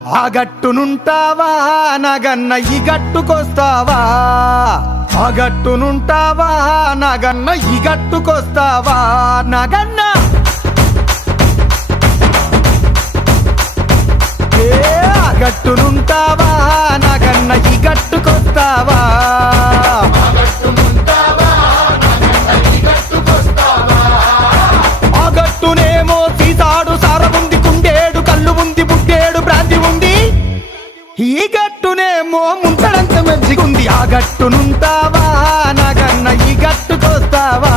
ఆ గట్టునుంటావా నగన్న ఈ గట్టుకొస్తావా? ఆ గట్టునుంటావా నగన్న ఈ గట్టుకొస్తావా? నగన్న ఆ గట్టునుంటావా నగన్న ఈ గట్టుకొస్తావా? ఆ గట్టునేమో సీసాడు సారముంది కుండేడు కళ్ళు ఉంది బుడ్డేడు భ్రాంతి ఉంది. ఈ గట్టునేమో ముంచడంత మంచిగుంది. ఆ గట్టునుంటావా నగన్న ఈ గట్టుకొస్తావా?